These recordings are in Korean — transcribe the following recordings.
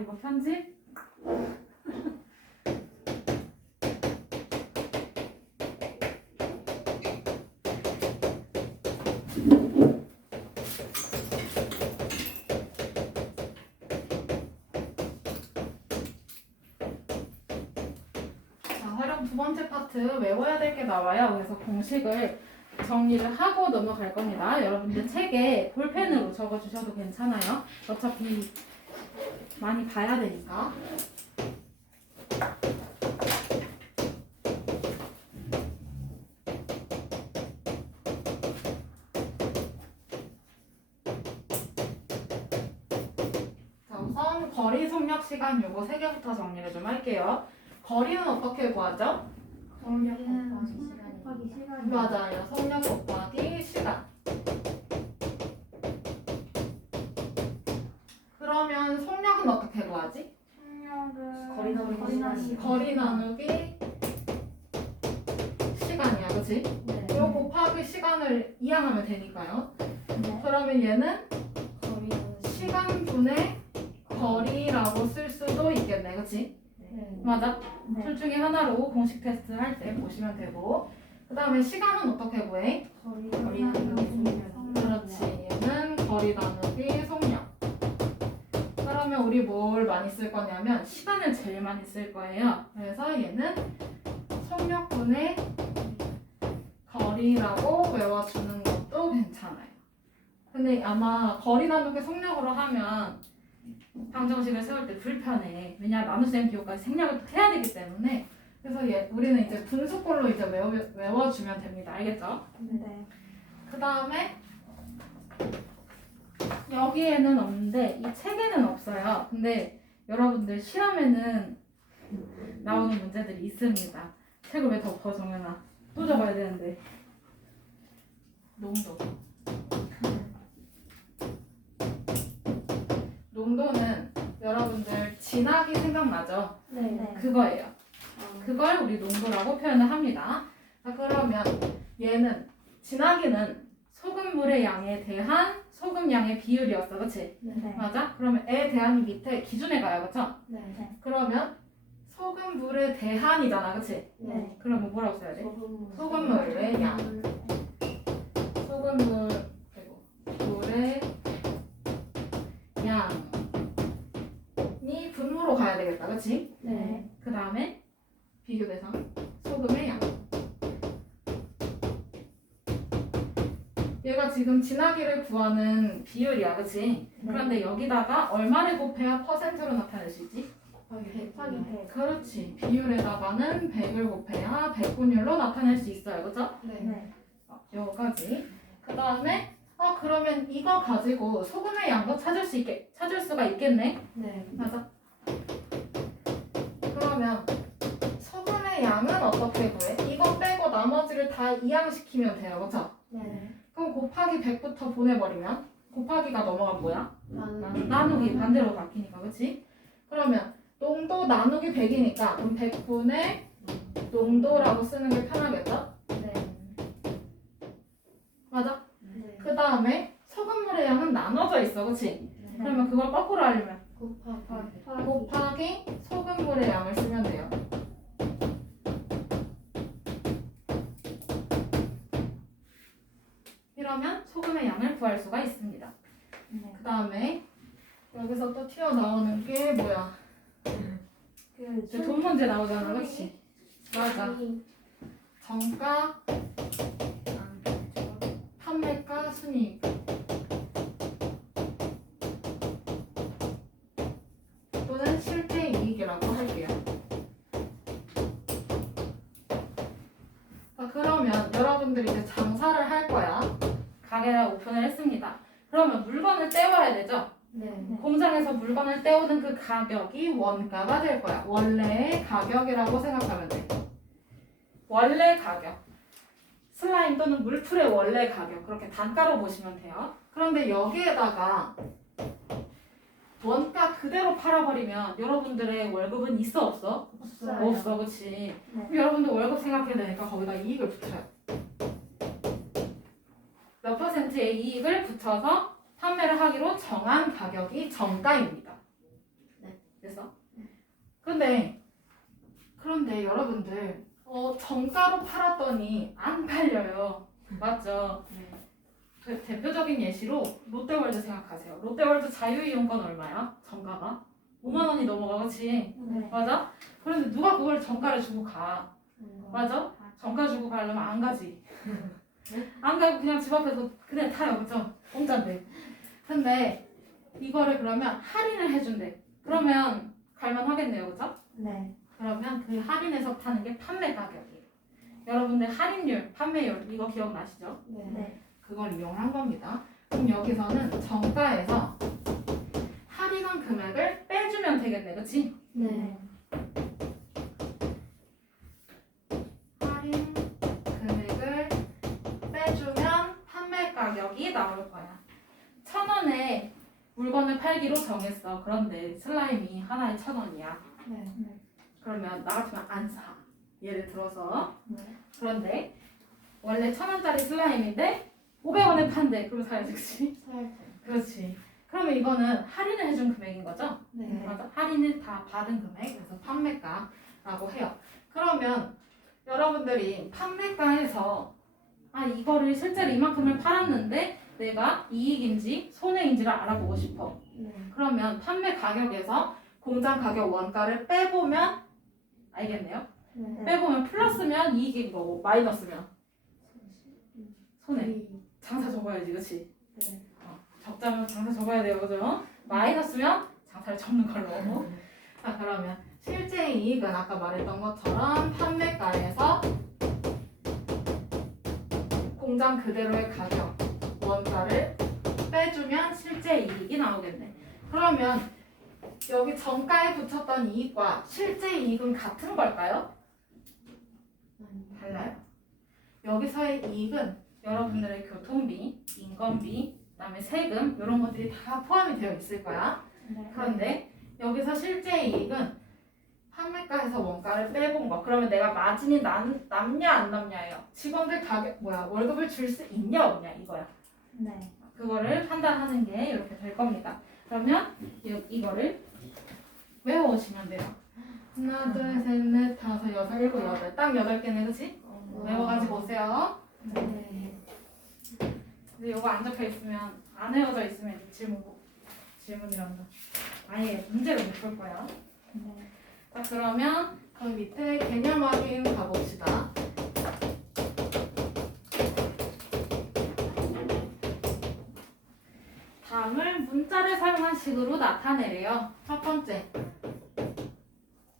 이거 편집? 자, 활용 두 번째 파트 외워야 될 게 나와요. 그래서 공식을 정리를 하고 넘어갈 겁니다. 여러분들 책에 볼펜으로 적어주셔도 괜찮아요. 어차피 많이 봐야 되니까. 자, 우선 거리 속력 시간 요거 세 개부터 정리를 좀 할게요. 거리는 어떻게 구하죠? 속력 곱하기 시간이. 맞아요. 속력 곱하기 시간. 그러면 속력은 어떻게 구하지? 속력은 거리 나누기 거리 나누기 시간이야, 그치? 네. 이거 곱하기 시간을 이항하면 되니까요. 네. 그러면 얘는 거리는 시간분의 거리라고 쓸 수도 있겠네, 그치? 네. 맞아? 네. 둘 중에 하나로 공식 테스트 할 때 보시면 되고, 그 다음에 시간은 어떻게 구해? 거리 거리 나누기 속력. 그렇지. 얘는 거리 나누기 속력. 그러면 우리 뭘 많이 쓸 거냐면 시간을 제일 많이 쓸 거예요. 그래서 얘는 속력분의 거리라고 외워주는 것도 괜찮아요. 근데 아마 거리 나누기 속력으로 하면 방정식을 세울 때 불편해. 왜냐 나눗셈 기호까지 생략을 또 해야 되기 때문에. 그래서 우리는 이제 분수꼴로 이제 외워주면 됩니다. 알겠죠? 네. 그 다음에 여기에는 없는데 이 책에는 없어요. 근데 여러분들 시험에는 나오는 문제들이 있습니다. 책을 왜 덮어 정연아? 또 적어야 되는데. 농도. 농도는 여러분들 진하기 생각나죠? 네. 그거예요. 그걸 우리 농도라고 표현을 합니다. 자, 그러면 얘는 진하기는 소금물의 양에 대한 소금 양의 비율이었어, 그치? 네. 맞아? 그러면 에 대한 밑에 기준에 가요, 그쵸? 네. 그러면 소금물에 대한이잖아, 그치? 네. 그러면 뭐라고 써야 돼? 소금 소금물의 양. 소금물, 그리고 물의 양이 분모로 가야 되겠다, 그치? 네. 그 다음에 비교 대상, 소금의 양. 얘가 지금 진하기를 구하는 비율이야, 그치? 그런데 여기다가 얼마를 곱해야 퍼센트로 나타낼 수 있지? 곱하기 100. 그렇지. 비율에다가는 100을 곱해야 백분율로 나타낼 수 있어요, 그쵸? 네. 여기까지. 그 다음에 그러면 이거 가지고 소금의 양도 찾을 수가 있겠네? 네. 맞아. 그러면 소금의 양은 어떻게 구해? 이거 빼고 나머지를 다 이항시키면 돼요, 그쵸? 네. 그럼 곱하기 100부터 보내버리면 곱하기가 넘어간 뭐야? 나는 나누기 반대로 바뀌니까, 그치? 그러면 농도 나누기 100이니까 그럼 100분의 농도라고 쓰는 게 편하겠죠? 네. 맞아? 네. 그 다음에 소금물의 양은 나눠져 있어, 그치? 그러면 그걸 거꾸로 하려면 곱하기 소금물의 양을 쓰면 돼요. 이러면 소금의 양을 구할 수가 있습니다. 네. 그 다음에 여기서 또 튀어나오는 게 뭐야? 이제 돈 문제 나오잖아, 그치? 맞아. 정가, 판매가, 순이익. 또는 실제 이익이라고 할게요. 자, 그러면 여러분들이 이제 장사를 할 거야. 가게를 오픈을 했습니다. 그러면 물건을 떼와야 되죠? 네. 공장에서 물건을 떼오는 그 가격이 원가가 될 거야. 원래의 가격이라고 생각하면 돼. 원래 가격. 슬라임 또는 물풀의 원래 가격. 그렇게 단가로 보시면 돼요. 그런데 여기에다가 원가 그대로 팔아버리면 여러분들의 월급은 있어, 없어? 없어요. 없어, 그치? 네. 그럼 여러분들 월급 생각해야 되니까 거기다 이익을 붙여요. 몇 퍼센트의 이익을 붙여서 판매를 하기로 정한 가격이 정가입니다. 그런데 여러분들 정가로 팔았더니 안 팔려요. 맞죠? 그 대표적인 예시로 롯데월드 생각하세요. 롯데월드 자유이용권 얼마야? 정가가? 5만 원이 넘어가, 그치? 네. 맞아? 그런데 누가 그걸 정가를 주고 가? 맞아? 정가 주고 가려면 안 가지. 안 가고 그냥 집 앞에서 그냥 타요, 그죠? 공짜인데. 근데 이거를 그러면 할인을 해준대. 그러면 갈만 하겠네요, 그죠? 네. 그러면 그 할인해서 파는 게 판매 가격이에요. 여러분들 할인율, 판매율 이거 기억나시죠? 네. 그걸 이용한 겁니다. 그럼 여기서는 정가에서 할인한 금액을 빼주면 되겠네, 그치? 네. 할인 금액을 빼주면 판매 가격이 나올 거야. 1,000원에 물건을 팔기로 정했어. 그런데 슬라임이 하나에 1,000원이야. 네. 그러면 나 같으면 안 사. 예를 들어서. 네. 그런데 원래 1,000원짜리 슬라임인데 500원에 판대. 그럼 사야지, 그치? 사야죠. 그렇지. 그러면 이거는 할인을 해준 금액인 거죠? 네. 맞아? 할인을 다 받은 금액, 그래서 판매가라고 해요. 그러면 여러분들이 판매가에서 이거를 실제로 이만큼을 팔았는데 내가 이익인지 손해인지를 알아보고 싶어. 네. 그러면 판매 가격에서 공장 가격 원가를 빼보면 알겠네요? 네. 빼보면 플러스면 이익인 거고 마이너스면 손해. 장사 접어야지, 그치? 네. 적자면 장사 접어야 돼요, 그죠? 마이너스면 장사를 접는 걸로. 자, 그러면 실제 이익은 아까 말했던 것처럼 판매가에서 공장 그대로의 가격, 원가를 빼주면 실제 이익이 나오겠네. 그러면 여기 정가에 붙였던 이익과 실제 이익은 같은 걸까요? 달라요. 여기서의 이익은 여러분들의 교통비, 인건비, 그다음에 세금 이런 것들이 다 포함이 되어 있을 거야. 네. 그런데 여기서 실제 이익은 판매가에서 원가를 빼본 거. 그러면 내가 마진이 남냐 안 남냐예요. 직원들 가격 월급을 줄 수 있냐 없냐 이거야. 네. 그거를 판단하는 게 이렇게 될 겁니다. 그러면 이거를 외워오시면 돼요. 하나, 둘, 셋, 넷, 다섯, 여섯, 일곱, 여덟. 딱 8개네, 그치? 외워가지고 오세요. 네. 근데 이거 안 적혀 있으면 안 외워져 있으면 질문이란다. 아예 문제를 못 풀 거야. 네. 자, 그러면 그 밑에 개념 확인 가봅시다. 다음을 문자를 사용한 식으로 나타내래요. 첫 번째,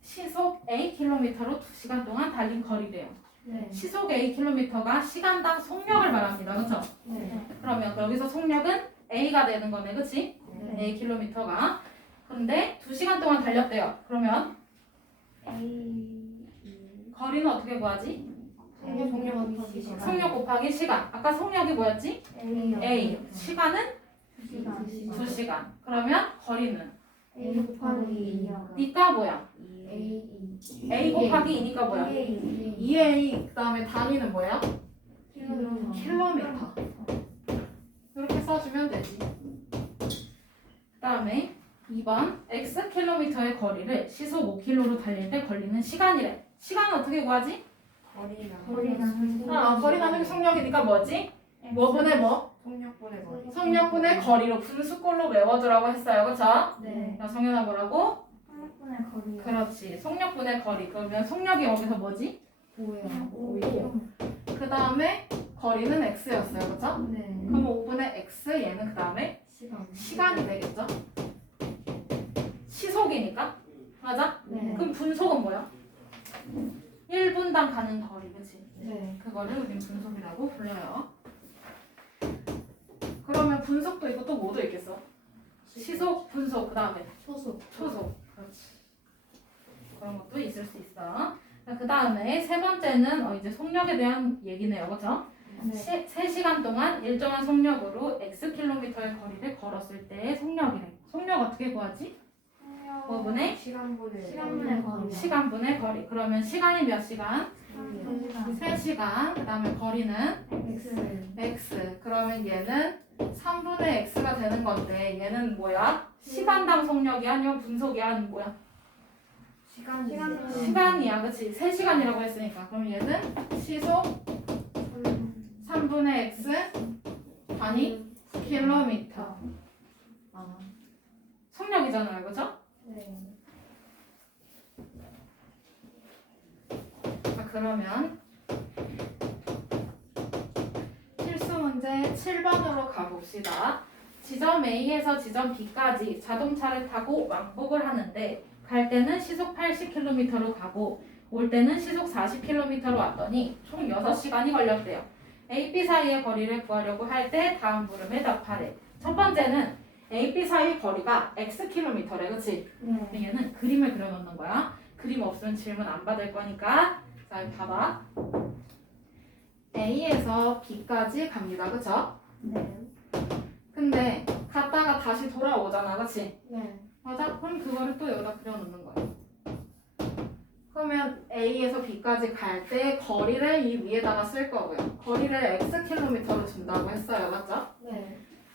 시속 Akm로 2시간 동안 달린 거리래요. 네. 시속 Akm가 시간당 속력을 말합니다. 그렇죠? 네. 그러면 여기서 속력은 A가 되는 거네. 그치? 네. Akm가. 그런데 2시간 동안 달렸대요. 그러면 거리는 어떻게 구하지? 속력 곱하기 시간. 아까 속력이 뭐였지? A. 시간은 2시간. 그러면 거리는 D가 뭐야? A 곱하기 2니까 뭐야? 2A. 그 다음에 단위는 뭐야? 킬로미터. 이렇게 써주면 되지. 그 다음에 2번 X 킬로미터의 거리를 시속 5km로 달릴 때 걸리는 시간이래. 시간은 어떻게 구하지? 거리 나누기 속력이니까 뭐지? 뭐분의 뭐? 속력분의 거리로 분수꼴로 외워두라고 했어요. 그쵸? 네. 야, 정연아 뭐라고? 한분의 거리요. 그렇지. 속력분의 거리. 그러면 속력이 여기서 뭐지? 그 다음에 거리는 x였어요. 그쵸? 네. 그럼 5분의 x 얘는 그 다음에 시간이 되겠죠? 시속이니까. 맞아? 네. 그럼 분속은 뭐야? 1분당 가는 거리. 그치? 네. 그거를 우린 분속이라고 불러요. 그러면 분속도 이것도 뭐도 있겠어? 시속, 분속, 그 다음에 초속. 초속. 그렇지. 그런 것도 있을 수 있어. 그 다음에 세 번째는 이제 속력에 대한 얘기네요. 그죠? 네. 3시간 동안 일정한 속력으로 Xkm의 거리를 걸었을 때의 속력이래. 속력 어떻게 구하지? 5분의 시간분의 거리. 시간분의 거리. 그러면 시간이 몇 시간? 3시간. 3시간. 그 다음에 거리는 X. X. 그러면 얘는 3분의 X가 되는 건데 얘는 뭐야? 시간당 속력이 아니면 분속이 아니면 뭐야? 시간이야, 그치? 3시간이라고 했으니까. 그럼 얘는 시속 3분의 x 단위 킬로미터. 속력이잖아요, 그죠? 자, 그러면 필수 문제 7번으로 가봅시다. 지점 A에서 지점 B까지 자동차를 타고 왕복을 하는데 갈 때는 시속 80km로 가고 올 때는 시속 40km로 왔더니 총 6시간이 걸렸대요. A, B 사이의 거리를 구하려고 할 때 다음 물음에 답하래. 첫 번째는 A, B 사이 거리가 Xkm래, 그치? 근데 얘는 그림을 그려놓는 거야. 그림 없으면 질문 안 받을 거니까. 자, 여기 봐봐. A에서 B까지 갑니다, 그쵸? 근데 갔다가 다시 돌아오잖아, 그치? 맞아? 그럼 그거를 또 여기다 그려놓는 거야. 그러면 A에서 B까지 갈 때 거리를 이 위에다가 쓸 거고요. 거리를 Xkm로 준다고 했어요, 맞죠?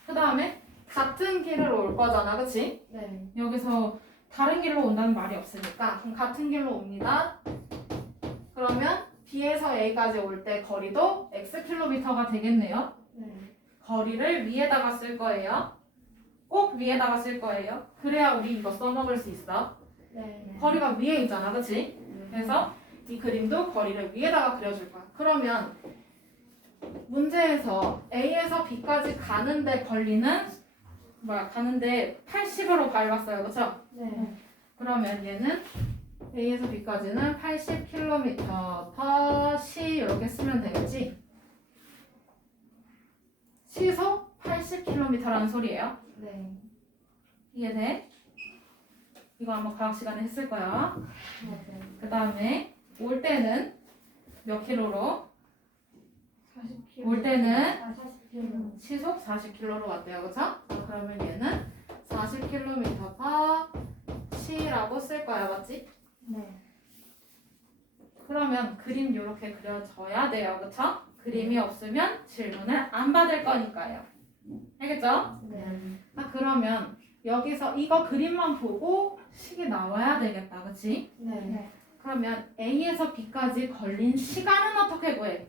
그 다음에 같은 길을 올 거잖아, 그치? 여기서 다른 길로 온다는 말이 없으니까 그럼 같은 길로 옵니다. 그러면 B에서 A까지 올 때 거리도 Xkm가 되겠네요. 거리를 위에다가 쓸 거예요. 꼭 위에다가 쓸 거예요. 그래야 우리 이거 써먹을 수 있어. 거리가 위에 있잖아, 그치? 그래서 이 그림도 거리를 위에다가 그려줄 거야. 그러면 문제에서 A에서 B까지 가는데 가는데 80으로 밟았어요, 그쵸? 그러면 얘는 A에서 B까지는 80km/s 이렇게 쓰면 되겠지? 시속 80km라는 소리예요. 이해돼? 이거 아마 과학 시간에 했을 거야. 그 다음에 올 때는 몇 킬로로? 올 때는 시속 40km로 왔대요, 그쵸? 그러면 얘는 40km/s라고 쓸 거야, 맞지? 그러면 그림 이렇게 그려져야 돼요, 그쵸? 그림이 없으면 질문을 안 받을 거니까요. 알겠죠? 자, 그러면 여기서 이거 그림만 보고 식이 나와야 되겠다, 그치? 그러면 A에서 B까지 걸린 시간은 어떻게 구해?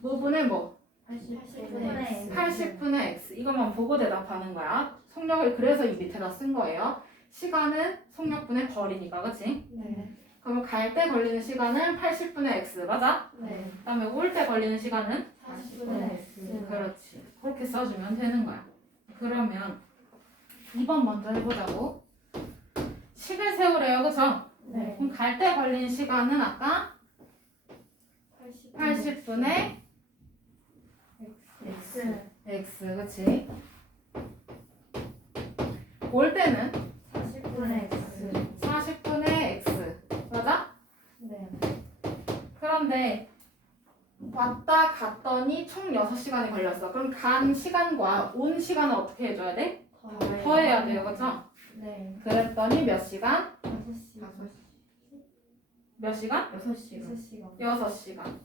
뭐분의 뭐? 80분의 x. 이것만 보고 대답하는 거야. 속력을 그래서 이 밑에다 쓴 거예요. 시간은 속력분의 거리니까, 그치? 그러면 갈 때 걸리는 시간은 80분의 x, 맞아? 그 다음에 올 때 걸리는 시간은? 그렇지. 그렇게 써주면 되는 거야. 그러면 2번 먼저 해보자고. 식을 세우래요, 그쵸? 그럼 갈 때 걸린 시간은 아까 80분의 x, 그치? 올 때는 40분의 x, 맞아? 그런데 왔다 갔더니 총 6시간이 걸렸어. 그럼 간 시간과 온 시간은 어떻게 해줘야 돼? 더해야 돼요, 그쵸? 그랬더니 몇 시간? 몇 시간? 6시간.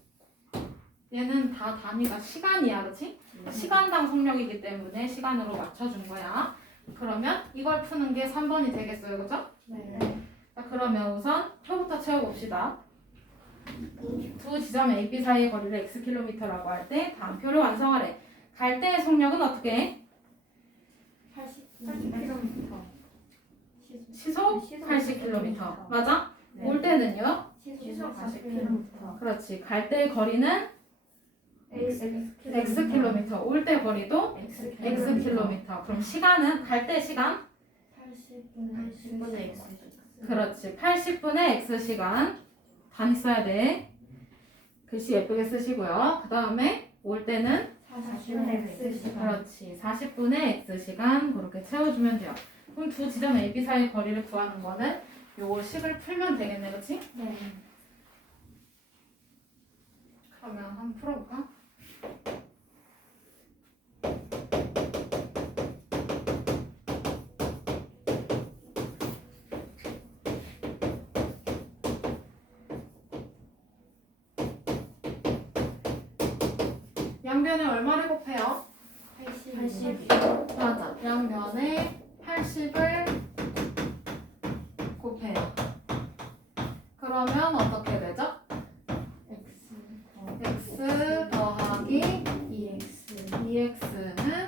얘는 다 단위가 시간이야, 그치? 시간당 속력이기 때문에 시간으로 맞춰준 거야. 그러면 이걸 푸는 게 3번이 되겠어요, 그죠? 자, 그러면 우선 표부터 채워봅시다. 두 지점 A, B 사이의 거리를 Xkm라고 할 때 다음 표를 완성하래. 갈 때의 속력은 어떻게 해? 80km. 시속 80km. 맞아? 올 때는요? 시속 40km. 그렇지. 갈 때의 거리는 Xkm. 올 때 거리도 Xkm. 그럼 시간은 갈 때 시간? 80분의 x. 그렇지. 80분의 X시간. 단위 써야 돼. 글씨 예쁘게 쓰시고요. 그 다음에 올 때는 40분의 x. 그렇지. 40분의 X시간 그렇게 채워주면 돼요. 그럼 두 지점 A, B 사이 거리를 구하는 거는 요거 식을 풀면 되겠네, 그치? 그러면 한번 풀어볼까? 양변에 얼마를 곱해요? 80. 맞아. 양변에 80을 곱해요. 그러면 어떻게 되죠? x 더하기 2x 2x는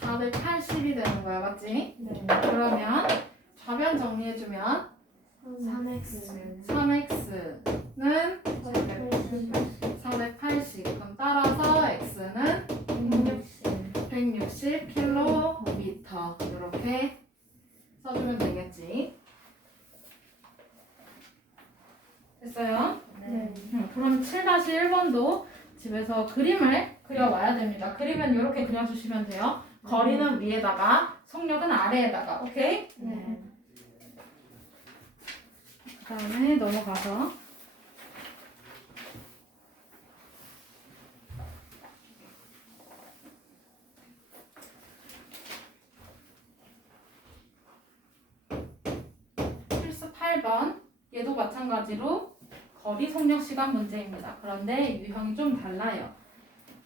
480이 되는 거야, 맞지? 네. 그러면 좌변 정리해주면 3x 3x는 480. 그럼 따라서 x는 160km. 이렇게 써주면 되겠지. 됐어요? 네. 그럼 7-1번도 집에서 그림을 그려와야 됩니다. 그림은 이렇게 그려주시면 돼요. 거리는 위에다가, 속력은 아래에다가. 오케이? 네. 그 다음에 넘어가서 필수 8번 얘도 마찬가지로 거리 속력 시간 문제입니다. 그런데 유형이 좀 달라요.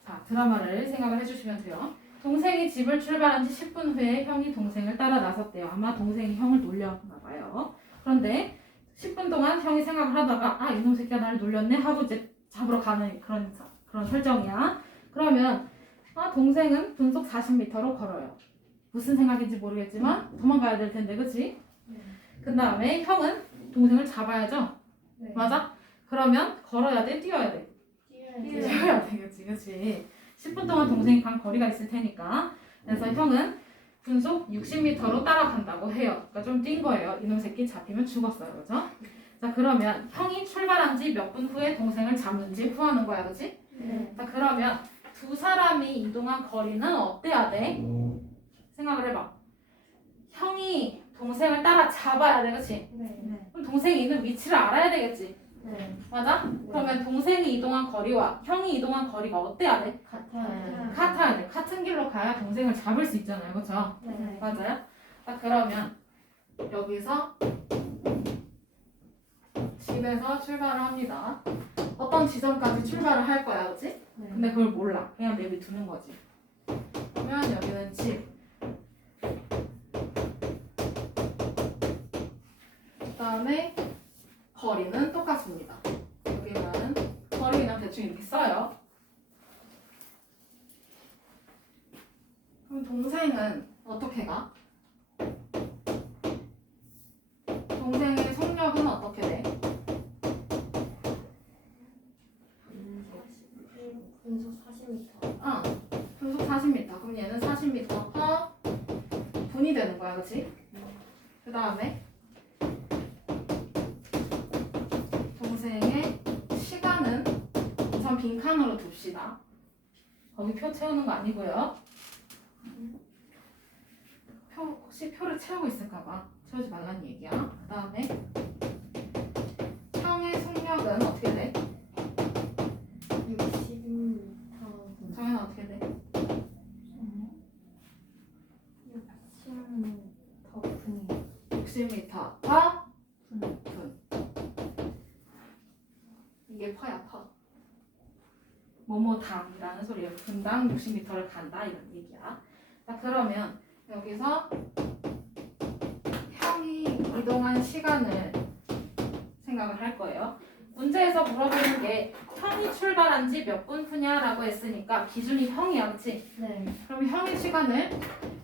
자, 드라마를 생각을 해주시면 돼요. 동생이 집을 출발한 지 10분 후에 형이 동생을 따라 나섰대요. 아마 동생이 형을 놀렸나 봐요. 그런데 10분 동안 형이 생각을 하다가 아, 이놈 새끼가 나를 놀렸네 하고 이제 잡으러 가는 그런 설정이야. 그러면 동생은 분속 40m로 걸어요. 무슨 생각인지 모르겠지만 도망가야 될 텐데, 그치? 그 다음에 형은 동생을 잡아야죠. 네. 맞아? 그러면 걸어야 돼? 뛰어야 돼? 뛰어야 뛰어야 되겠지, 그치? 10분 동안 동생이 간 거리가 있을 테니까. 그래서 형은 분속 60m로 따라간다고 해요. 그러니까 좀 뛴 거예요. 이놈 새끼 잡히면 죽었어요, 그죠? 자, 그러면 형이 출발한 지 몇 분 후에 동생을 잡는지 구하는 거야, 그치? 네. 자, 그러면 두 사람이 이동한 거리는 어때야 돼? 생각을 해봐. 형이 동생을 따라 잡아야 돼, 그치? 네. 그럼 동생이 있는 위치를 알아야 되겠지? 네. 맞아? 그러면 동생이 이동한 거리와 형이 이동한 거리가 어때야 돼? 같아요. 같아야 돼. 같은 길로 가야 동생을 잡을 수 있잖아요, 그쵸? 네. 맞아요? 자, 그러면 여기서 집에서 출발을 합니다. 어떤 지점까지 출발을 할 거야, 그치? 근데 그걸 몰라. 그냥 내비두는 거지. 그러면 여기는 집. 그 다음에 거리는 똑같습니다. 여기는 거리 그냥 대충 이렇게 써요. 그럼 동생은 어떻게 가? 동생의 속력은 어떻게 돼? 분속 40m. 분속 40m. 그럼 얘는 40m 퍼 분이 되는 거야, 그치? 그 다음에 동생의 시간은 우선 빈칸으로 둡시다. 거기 표 채우는 거 아니고요. 혹시 표를 채우고 있을까봐 채우지 말라는 얘기야. 그 다음에 형의 속력은 어떻게 돼? 60m. 정현은 어떻게 돼? 60m 분이에요. 60m 퍼 분. 이게 퍼야 퍼. 뭐뭐당이라는 소리예요. 분당 60m를 간다 이런 얘기야. 자, 그러면 여기서 형이 이동한 시간을 생각을 할 거예요. 문제에서 물어보는 게 형이 출발한 지 몇 분 후냐라고 했으니까 기준이 형이야, 그치? 네. 그럼 형의 시간을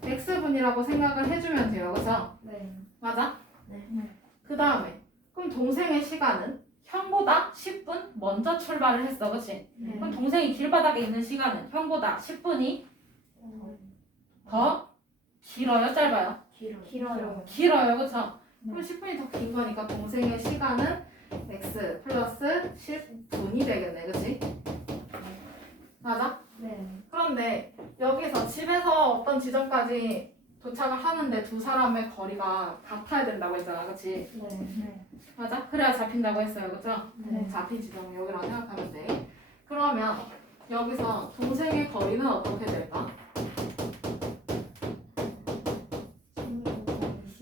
x분이라고 생각을 해주면 돼요, 그죠? 네. 맞아? 네. 그 다음에 그럼 동생의 시간은 형보다 10분 먼저 출발을 했어, 그치? 네. 그럼 동생이 길바닥에 있는 시간은 형보다 10분이 더 길어요, 짧아요? 길어요. 길어요, 그쵸? 그럼 10분이 더 긴 거니까 동생의 시간은 x 플러스 10분이 되겠네, 그치? 맞아? 네. 그런데 여기서 집에서 어떤 지점까지 도착을 하는데 두 사람의 거리가 같아야 된다고 했잖아, 그치? 네. 맞아? 그래야 잡힌다고 했어요, 그쵸? 네. 잡힌 지점이 여기라고 생각하면 돼. 그러면 여기서 동생의 거리는 어떻게 될까?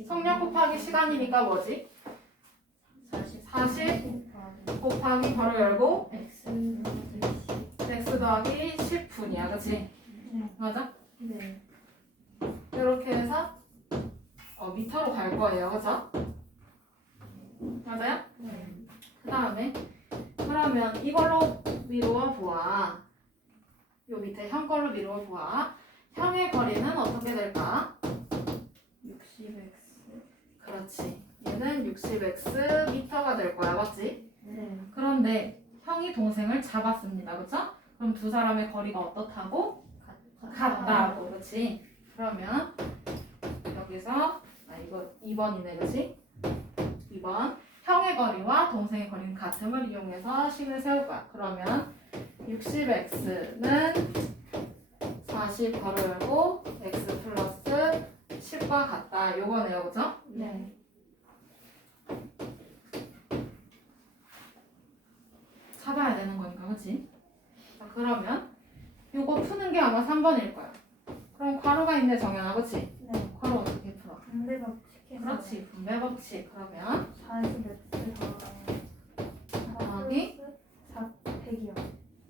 속력 곱하기 시간이니까 뭐지? 40 곱하기 괄호 열고 x 더하기 10분이야, 그치? 네. 맞아? 네. 이렇게 해서 미터로 갈 거예요, 그죠? 맞아요? 네. 그 다음에 그러면 이걸로 미루어 보아. 요 밑에 형 걸로 미루어 보아. 형의 거리는 어떻게 될까? 60x. 그렇지. 얘는 60x 미터가 될 거야, 맞지? 네. 그런데 형이 동생을 잡았습니다, 그렇죠? 그럼 두 사람의 거리가 어떻다고? 같다고, 그렇지? 그러면 여기서 이거 2번이네, 그렇지? 2번 형의 거리와 동생의 거리는 같음을 이용해서 식을 세울 거야. 그러면 60x는 40 괄호 열고 x 플러스 10과 같다. 요거네요, 그죠? 네. 찾아야 되는 거니까, 그치? 자, 그러면 요거 푸는 게 아마 3번일 거야. 그럼 괄호가 있네, 정연아, 그치? 네. 괄호 어떻게 풀어? 반대 법칙해서 그렇지, 분배 법칙. 그러면 40x 더하기 400이요.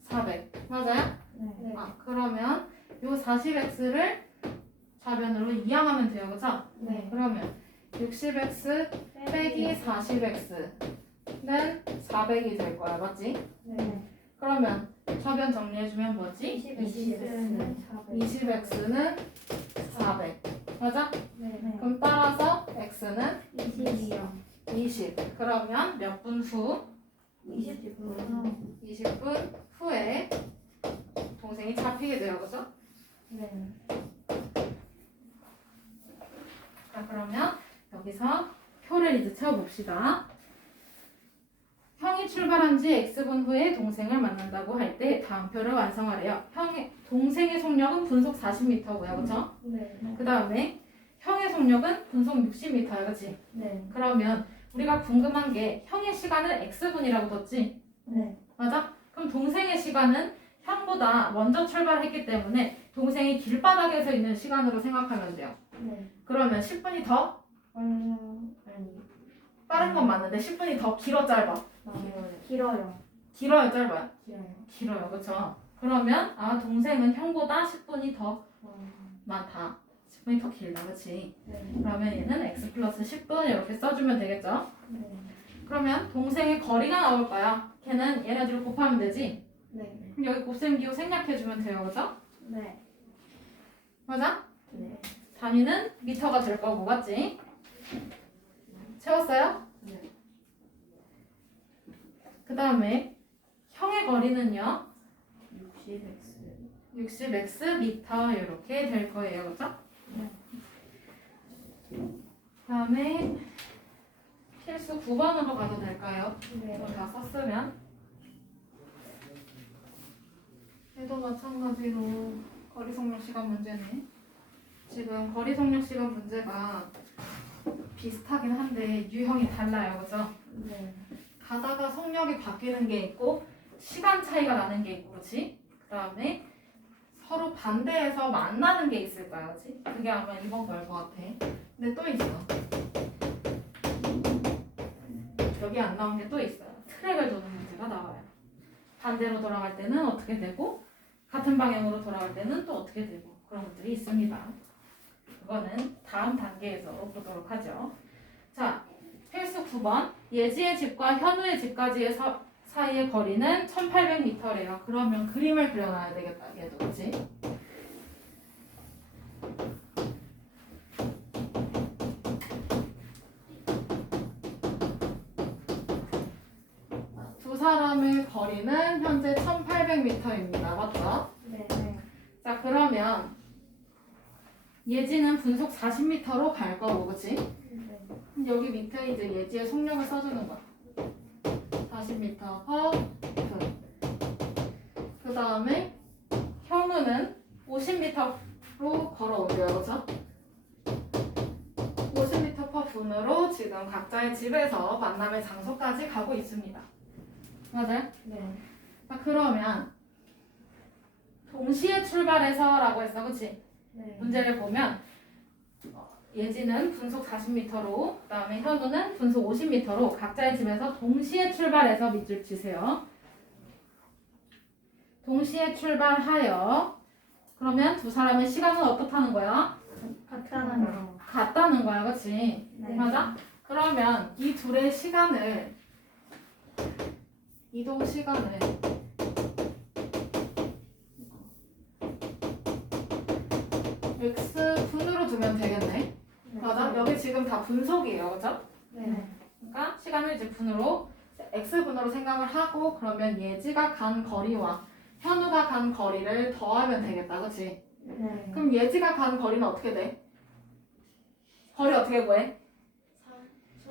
400. 맞아요? 네. 아, 그러면 요 40x를 좌변으로 이항하면 돼요, 그죠? 네. 그러면 60x 빼기 40x는 400이 될 거야, 맞지? 네. 그러면 좌변 정리해주면 뭐지? 20x는 400. 20x는 400. 맞아? 네. 그럼 따라서 x는 20이요. 20. 그러면 몇 분 후? 20분. 20분 후에 동생이 잡히게 돼요, 그죠? 네. 자, 그러면 여기서 표를 이제 채워봅시다. 형이 출발한 지 X분 후에 동생을 만난다고 할 때 다음 표를 완성하래요. 동생의 속력은 분속 40m고요, 그쵸? 네. 그 다음에 형의 속력은 분속 60m야, 그치? 네. 그러면 우리가 궁금한 게 형의 시간을 X분이라고 뒀지? 네. 맞아? 그럼 동생의 시간은 형보다 먼저 출발했기 때문에 동생이 길바닥에서 있는 시간으로 생각하면 돼요. 네. 그러면 10분이 더 아니. 빠른 건 맞는데 10분이 더 길어, 짧아? 길어요. 길어요, 짧아요? 길어요. 길어요, 그쵸? 그러면 동생은 형보다 10분이 더 많다. 10분이 더 길다, 그치? 네. 그러면 얘는 x 플러스 10분 이렇게 써주면 되겠죠? 네. 그러면 동생의 거리가 나올 거야. 걔는 얘네들을 곱하면 되지? 네. 그럼 여기 곱셈기호 생략해주면 돼요, 그죠? 네. 맞아? 네. 단위는 미터가 될 거고, 맞지? 채웠어요? 네. 그 다음에 형의 거리는요? 60x. 60x 미터 이렇게 될 거예요, 그죠? 네. 그 다음에 필수 9번으로 가도 될까요? 네. 이거 다 썼으면 얘도 마찬가지로 거리 속력 시간 문제네. 지금 거리 속력 시간 문제가 비슷하긴 한데 유형이 달라요, 그죠? 네. 가다가 속력이 바뀌는 게 있고 시간 차이가 나는 게 있고, 그렇지? 그 다음에 서로 반대해서 만나는 게 있을 거야, 그렇지? 그게 아마 이번 거일 것 같아. 근데 또 있어. 여기 안 나온 게 또 있어요. 트랙을 도는 문제가 나와요. 반대로 돌아갈 때는 어떻게 되고 같은 방향으로 돌아갈 때는 또 어떻게 되고 그런 것들이 있습니다. 그거는 다음 단계에서 보도록 하죠. 자, 필수 9번. 예지의 집과 현우의 집까지의 사이의 거리는 1800m래요. 그러면 그림을 그려놔야 되겠다. 얘도, 그치? 두 사람의 거리는 현재 1800m입니다. 맞죠? 네. 자, 그러면 예지는 분속 40m로 갈 거고, 그치? 네. 여기 밑에 이제 예지의 속력을 써주는 거야. 40m per 분. 그 다음에 현우는 50m로 걸어온대요, 그죠? 50m per 분으로 지금 각자의 집에서 만남의 장소까지 가고 있습니다. 맞아요? 네. 자, 그러면 동시에 출발해서라고 했어, 그치? 네. 문제를 보면 예지는 분속 40m로, 그 다음에 현우는 분속 50m로 각자의 집에서 동시에 출발해서 밑줄 치세요. 동시에 출발하여 그러면 두 사람의 시간은 어떻다는 거야? 같다는 거. 같다는 거야, 그치? 네. 맞아? 그러면 이 둘의 시간을 이동 시간을 x분으로 두면 되겠네. 맞아? 여기 지금 다 분속이에요, 그죠? 네. 그러니까 시간을 이제 분으로 x분으로 생각을 하고 그러면 예지가 간 거리와 현우가 간 거리를 더하면 되겠다, 그렇지? 네. 그럼 예지가 간 거리는 어떻게 돼? 거리 어떻게 구해?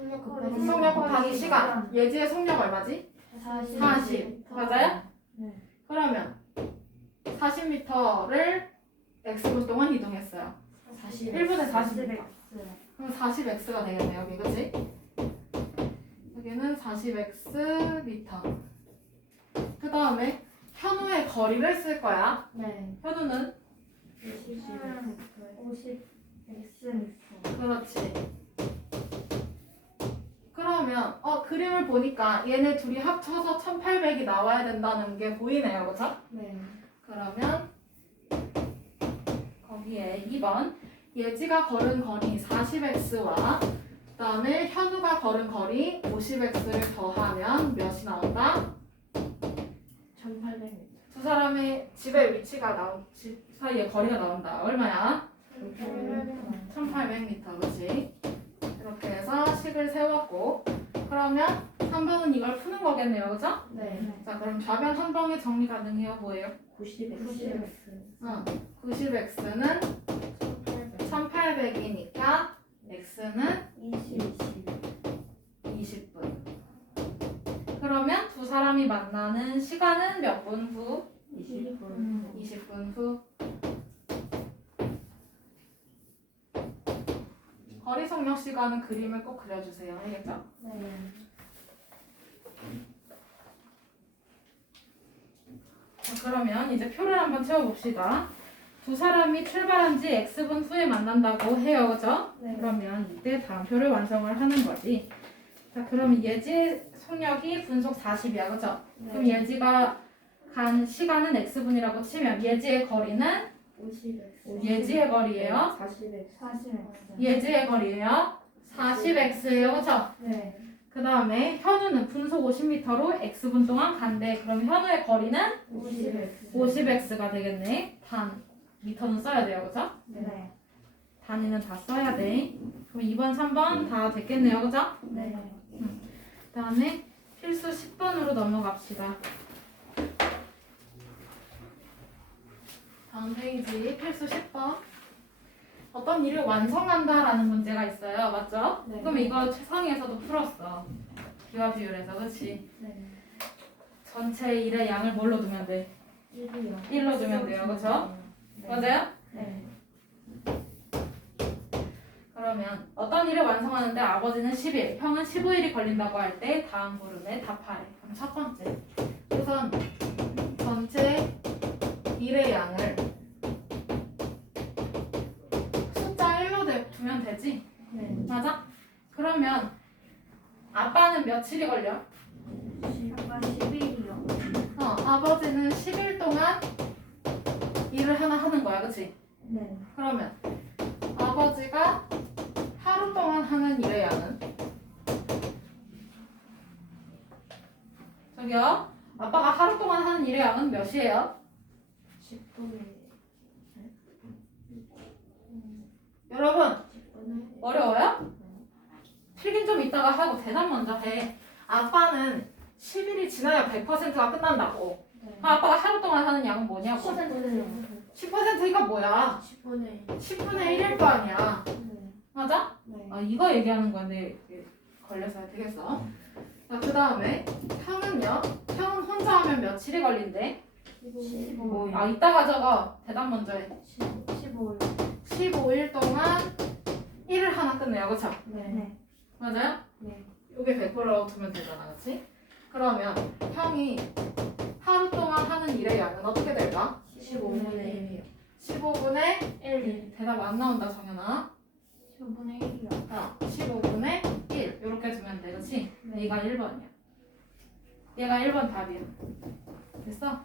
속력 속력 곱하기 시간. 예지의 속력 얼마지? 40. 맞아요? 네. 그러면 40m를 x분 동안 이동했어요. 1분에 40m. 그럼 40x가 되겠네, 여기, 그치? 여기는 40x m. 그 다음에 현우의 거리를 쓸 거야. 네. 현우는 50 X. 그렇지. 그러면 그림을 보니까 얘네 둘이 합쳐서 1800이 나와야 된다는 게 보이네요, 그쵸? 네. 그러면 거기에 2번 예지가 걸은 거리 40x와 그 다음에 현우가 걸은 거리 50x를 더하면 몇이 나온다? 1800m. 두 사람의 집의 위치가 집 사이에 거리가 나온다. 얼마야? 1800m, 그치? 이렇게 해서 식을 세웠고 그러면 3번은 이걸 푸는 거겠네요, 그죠? 네. 자, 그럼 좌변 한 방에 정리 가능해요, 뭐예요? 90X. 90x는 1800이니까 x는 20분. 그러면 두 사람이 만나는 시간은 몇 분 후? 20분. 20분 후. 거리 속력 시간은 그림을 꼭 그려주세요. 알겠죠? 네. 자, 그러면 이제 표를 한번 채워봅시다. 두 사람이 출발한 지 x분 후에 만난다고 해요. 그죠? 네. 그러면 이때 다음표를 완성을 하는 거지. 자, 그럼 예지 속력이 분속 40이야. 그죠? 그럼 예지가 간 시간은 x분이라고 치면 예지의 거리는 50X. 예지의 거리예요. 40X. 예지의 거리예요. 40x예요. 그죠? 네. 그 다음에 현우는 분속 50m로 x분 동안 간대. 그럼 현우의 거리는 50X. 50x가 되겠네. 단 미터는 써야 돼요. 그죠? 네. 단위는 다 써야 돼. 그럼 2번, 3번 다 됐겠네요. 그죠? 네. 그 다음에 필수 10번으로 넘어갑시다. 다음 페이지 필수 10번. 어떤 일을 완성한다라는 문제가 있어요. 맞죠? 네. 그럼 이거 최상위에서도 풀었어. 비와 비율에서. 그렇지? 네. 전체 일의 양을 뭘로 두면 돼? 1이요. 1로 두면 돼요. 그렇죠? 네. 맞아요? 네. 그러면 어떤 일을 완성하는데 아버지는 10일, 형은 15일이 걸린다고 할 때 다음 부름에 답하래. 그럼 첫 번째. 우선 전체 일의 양을 숫자 1로 두면 되지? 네. 맞아? 그러면 아빠는 며칠이 걸려? 아빠 11이요. 아버지는 10일 동안 일을 하나 하는 거야. 그치? 네. 그러면 아버지가 하루 동안 하는 일의 양은? 저기요. 아빠가 하루 동안 하는 일의 양은 몇이에요? 10분에. 여러분 10분에. 어려워요? 필긴 좀 이따가 하고 대답 먼저 해. 아빠는 10일이 지나야 100%가 끝난다고. 네. 아빠가 하루 동안 하는 양은 뭐냐고. 10%가 뭐야? 10분에. 10분의 1일 거 아니야. 네. 맞아? 네. 이거 얘기하는 건데 걸려서 되겠어. 자, 그 다음에 형은요? 형은 혼자 하면 며칠이 걸린대? 15일. 이따가 적어. 대답 먼저 해. 15일. 15일 동안 일을 하나 끝내요. 그쵸? 네. 맞아요? 네. 요게 100%라고 두면 되잖아. 그치? 그러면 형이 하루 동안 하는 일의 양은 어떻게 될까? 15분의 15분의 1. 대답 안 나온다, 정연아. 15분의 1이요. 15분의 1 이렇게 두면 돼. 그치? 네. 얘가 1번이야. 얘가 1번 답이야. 됐어?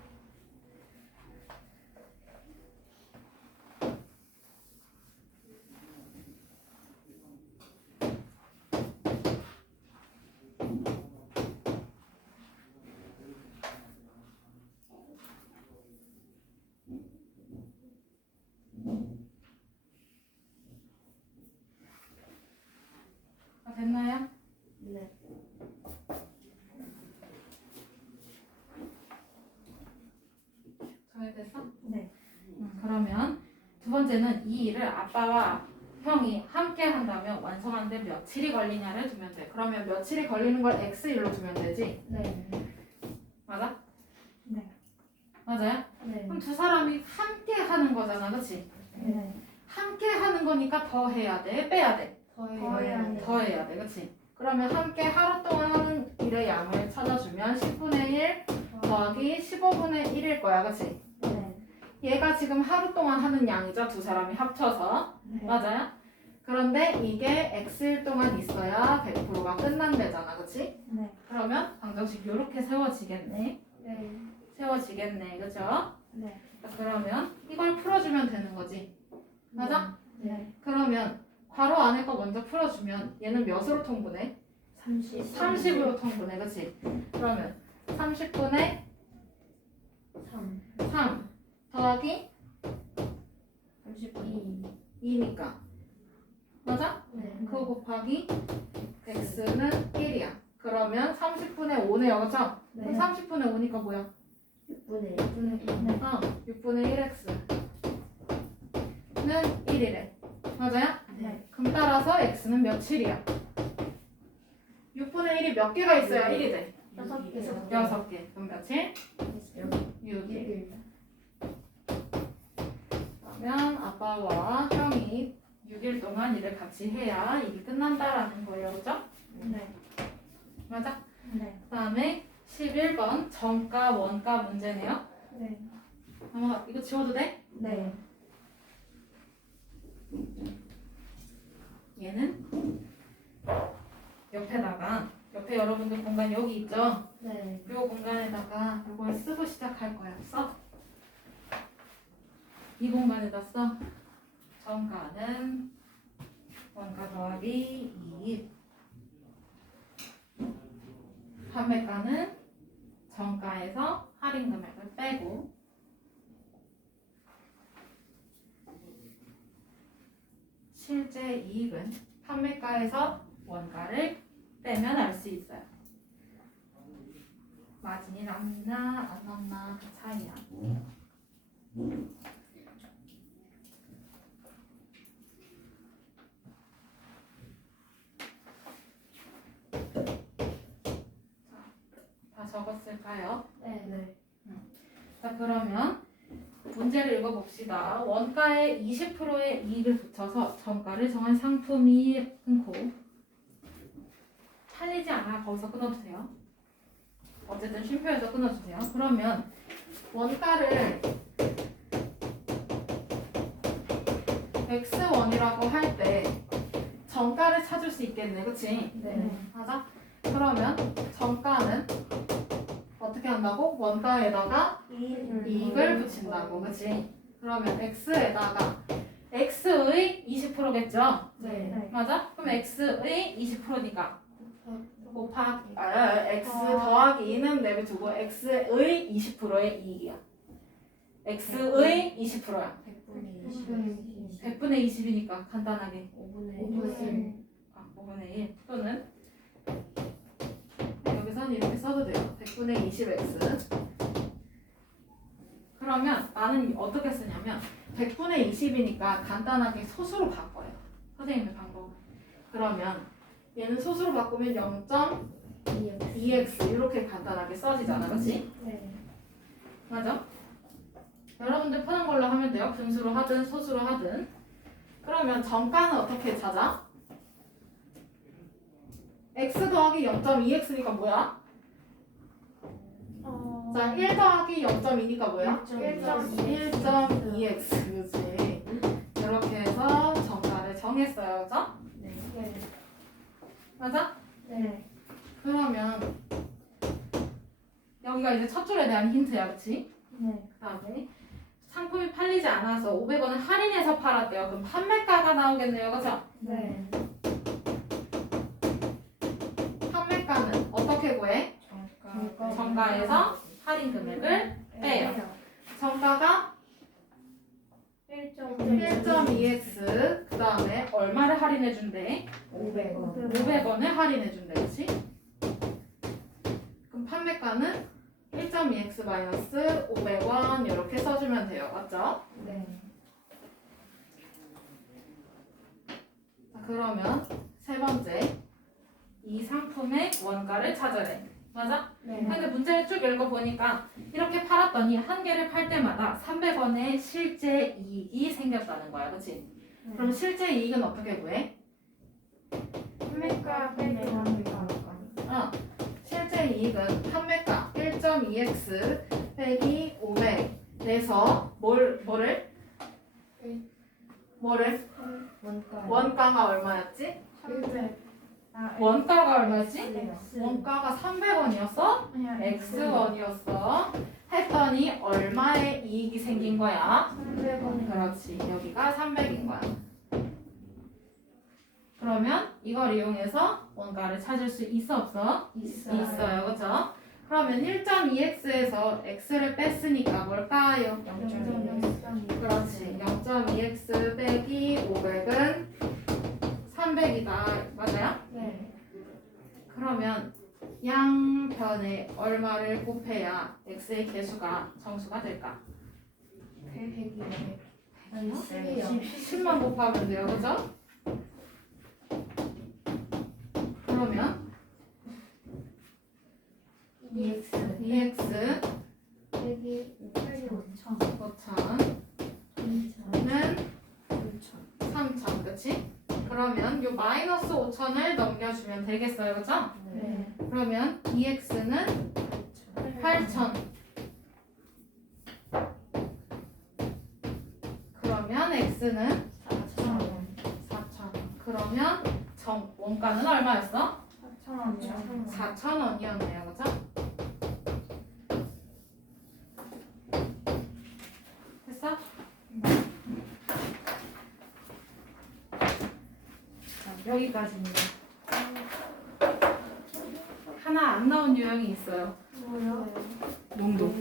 됐나요? 네. 정해됐어? 네. 그러면 두 번째는 이 일을 아빠와 형이 함께 한다면 완성하는데 며칠이 걸리냐를 두면 돼. 그러면 며칠이 걸리는 걸 x일로 두면 되지? 네. 맞아? 네. 맞아요? 네. 그럼 두 사람이 함께 하는 거잖아, 그치? 네. 함께 하는 거니까 더 해야 돼, 빼야 돼? 더해야 돼. 더 해야 돼, 그치? 그러면 함께 하루 동안 하는 일의 양을 찾아주면 10분의 1 더하기 15분의 1일 거야, 그치? 네. 얘가 지금 하루 동안 하는 양이죠, 두 사람이 합쳐서. 네. 맞아요? 그런데 이게 x일 동안 있어야 100%가 끝난대잖아, 그치? 네. 그러면 방정식 이렇게 세워지겠네. 네. 세워지겠네, 그죠? 네. 자, 그러면 이걸 풀어주면 되는 거지. 맞아? 네. 그러면 괄호 안에 거 먼저 풀어주면 얘는 몇으로 통분해? 30으로 통분해, 그치? 그러면 30분의 3. 3 더하기 30분 2니까. 맞아? 네. 그거 곱하기 x는 1이야. 그러면 30분의 5네요, 그쵸? 네. 그럼 30분의 5니까 뭐야? 6분의 1. 6분의 1x는 1이래. 맞아요? 네. 그럼 따라서 x는 며칠이야? 6분의 1이 몇 개가 있어야 1이 돼? 6개. 6개. 그럼 며칠? 6일. 그러면 아빠와 형이 6일 동안 일을 같이 해야 일이 끝난다라는 거예요. 그죠? 네. 맞아? 네. 그 다음에 11번 정가 원가 문제네요. 네. 넘어가. 이거 지워도 돼? 네. 얘는 옆에 여러분들 공간 여기 있죠? 네. 이 공간에다가 이걸 쓰고 시작할 거야. 써. 이 공간에다 써. 정가는 원가 더하기 2. 판매가는 정가에서 할인 금액을 빼고 실제 이익은 판매가에서 원가를 빼면 알 수 있어요. 마진이 남나 안 남나 그 차이야. 다 적었을까요? 네. 자, 그러면 문제를 읽어봅시다. 원가에 20%의 이익을 붙여서 정가를 정한 상품이 끊고 팔리지 않아. 거기서 끊어도 돼요. 어쨌든 쉼표에서 끊어주세요. 그러면 원가를 x1이라고 할 때 정가를 찾을 수 있겠네. 그치? 네. 맞아? 그러면 정가는 어떻게 한다고? 원가에다가 이익을 붙인다고. 그치? 그러면 x에다가 x의 20%겠죠? 네. 맞아? 그럼 x의 20%니까 곱하기 x 더하기 2는 내비두고 x의 20%의 이익이야. x의 20%야. 100분의 20이니까 간단하게 5분의 1. 5분의 1 또는 여기서는 이렇게 써도 돼요. 100분의 20x. 그러면 나는 어떻게 쓰냐면 100분의 20이니까 간단하게 소수로 바꿔요. 선생님의 방법. 그러면 얘는 소수로 바꾸면 0.2x 이렇게 간단하게 써지잖아. 그렇지? 네. 맞아? 여러분들 푸는 걸로 하면 돼요. 분수로 하든 소수로 하든. 그러면 정가는 어떻게 찾아? x 더하기 0.2x니까 뭐야? 자, 1 더하기 0.2니까 뭐야? 1.2x. 그치? 이렇게 해서 정가를 정했어요. 그죠? 네. 맞아? 네. 그러면 여기가 이제 첫 줄에 대한 힌트야. 그치? 네. 그 다음에 상품이 팔리지 않아서 500원을 할인해서 팔았대요. 그럼 판매가가 나오겠네요. 그죠? 네. 판매가는 어떻게 구해? 정가에서 할인 금액을 빼요. 정가가 1.2x. 1.2x 그 다음에 얼마를 할인 할인해 준대? 500원. 500원을 할인해 준대. 그치? 그럼 판매가는 1.2x 마이너스 500원 이렇게 써주면 돼요. 맞죠? 네. 자, 그러면 세 번째. 이 상품의 원가를 찾아내. 맞아? 네. 근데 문제를 쭉 읽어보니까 이렇게 팔았더니 한 개를 팔 때마다 300원의 실제 이익이 생겼다는 거야. 그치? 그럼 실제 이익은 어떻게 구해? 판매가 빼기 원가. 실제 이익은 판매가 1.2x 빼기 500 내서 뭐를? 원가. 원가가 얼마였지? 300. 원가가 얼마였지? X. 원가가 300원이었어? X원이었어. 했더니 얼마의 이익이 생긴 거야? 300원. 그렇지. 여기가 300인 거야. 그러면 이걸 이용해서 원가를 찾을 수 있어 없어? 있어요. 그죠? 그러면 1.2x에서 x를 뺐으니까 뭘까요? 0.2. 그렇지. 0.2x 빼기 500은 300이다. 맞아요? 네. 그러면 양변에 얼마를 곱해야 x의 개수가 정수가 될까? 100이 100. 아니요? 10이요. 10만 곱하면 돼요. 그죠? 그러면 2x. 2x 빼기 5,000. 5,000는 2,000. 3,000. 그치? 그러면 요 마이너스 5,000을 넘겨주면 되겠어요. 그죠? 네. 그러면 2x는 8,000. 그러면 x는 4,000원. 4,000. 그러면 원가는 얼마였어? 4,000원이요. 4,000원이었네요. 그죠? 됐어? 자, 여기까지입니다. 하나 안 나온 유형이 있어요. 뭐요? 농도.